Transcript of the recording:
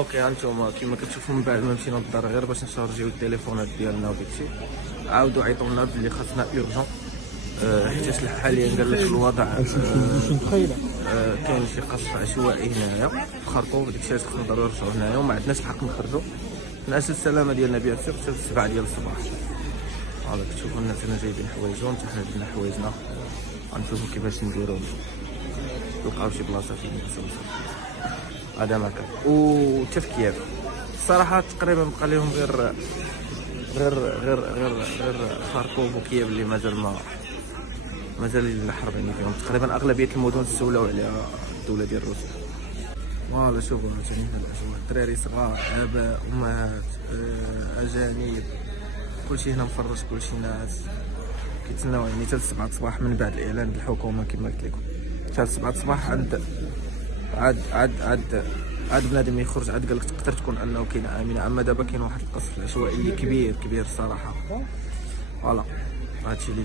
اوكي هانتوما كيما كتشوفوا من بعد ما مشينا للدار غير باش نشارجيو التليفونات ديالنا وداكشي، عاودوا عيطوا بلي خاصنا اورجون، حيت حاليا قال لك الوضع كاين شي قصف عشوائي هنايا في خرطوم، داكشي علاش خصنا ضروري نرجعوا هنايا وما عندناش الحق نخرجوا من اجل السلامه ديالنا بيان سور حتى 7 ديال الصباح. هذا كتشوفوا الناس هنا جايبين حوايجهم حتى حنا جبنا حوايجنا، غنشوفوا كيفاش نديرو نلقاو شي بلاصه فين نوصلوا. هذا ما كان وحتى في كييف الصراحه تقريبا بقى لهم غير خرطوم وكييف اللي مازال الحرب يعني فيهم. تقريبا اغلبيه المدن استولوا عليها الدوله ديال روسيا. فوالا شوفوا ثاني هنا الاجواء، الدراري صغار، اباء، امهات، اجانب، كلشي هنا مفرش، كلشي ناس كيتسناو يعني حتى 7 الصباح من بعد الاعلان ديال الحكومه كما قلت لكم، حتى 7 الصباح عاد بنادم يخرج، عاد قالك تقدر تكون انه كاين امنه. اما دابا كاين واحد القصف العشوائي اللي كبير الصراحه. فوالا هادشي اللي